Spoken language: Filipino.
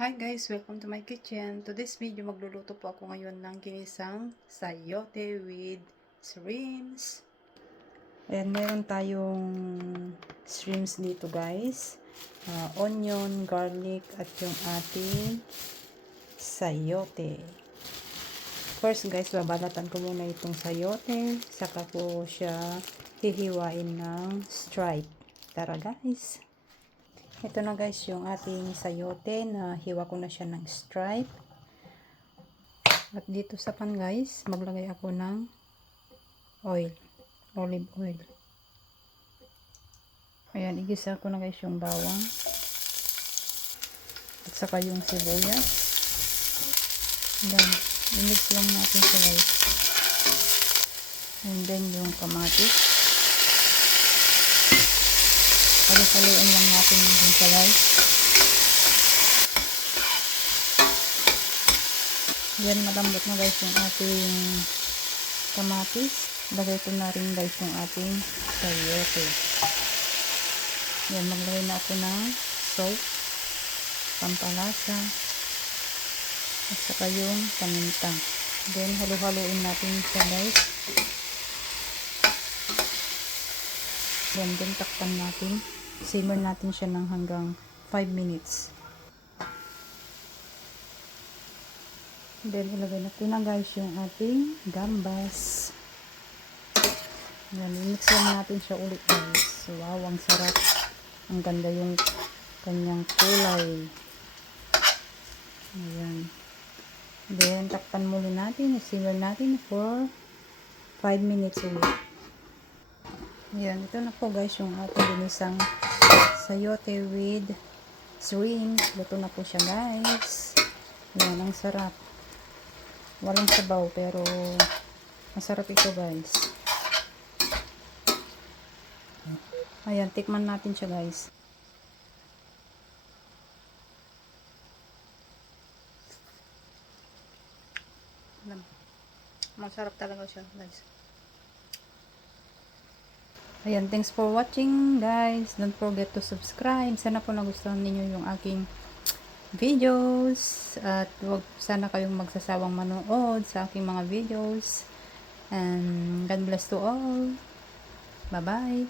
Hi guys! Welcome to my kitchen. Today's video, magluluto po ako ngayon ng ginisang sayote with shrimps. Ayan, meron tayong shrimps dito guys. Onion, garlic, at yung ating sayote. First guys, babalatan ko muna itong sayote. Saka ko siya hihiwain ng stripe. Tara guys! Ito na guys yung ating sayote na hiwa ko na siya ng stripe. At dito sa pan guys, maglagay ako ng oil, olive oil. Ayan, igisa ko na guys yung bawang. At saka yung sibuyas. Then, i-mix lang natin siya guys. And then yung kamatis. Haluin lang natin yung sa guys. Yan, malambot na guys yung ating kamatis. Lagay ko na rin guys yung ating sayote. Yan, maglagay na ako ng salt, pampalasa, at saka yung paminta. Then, haluin natin siya guys. Then, takpan natin. Simmer natin siya ng hanggang 5 minutes. Then, ilagay natin na guys yung ating gambas. Yan, mix lang natin siya ulit guys. Wow, ang sarap. Ang ganda yung kanyang kulay. Ayan. Then, takpan muli natin. Simmer natin for 5 minutes ulit. Ayan, ito na po guys yung ating ginisang sayote with shrimps. Luto na po siya guys. Ayan, ang sarap. Walang sabaw pero masarap ito guys. Ayan, tikman natin siya guys. Masarap talaga siya guys. Ayan, thanks for watching guys. Don't forget to subscribe. Sana po nagustuhan ninyo yung aking videos. At wag sana kayong magsasawang manood sa aking mga videos. And God bless to all. Bye-bye.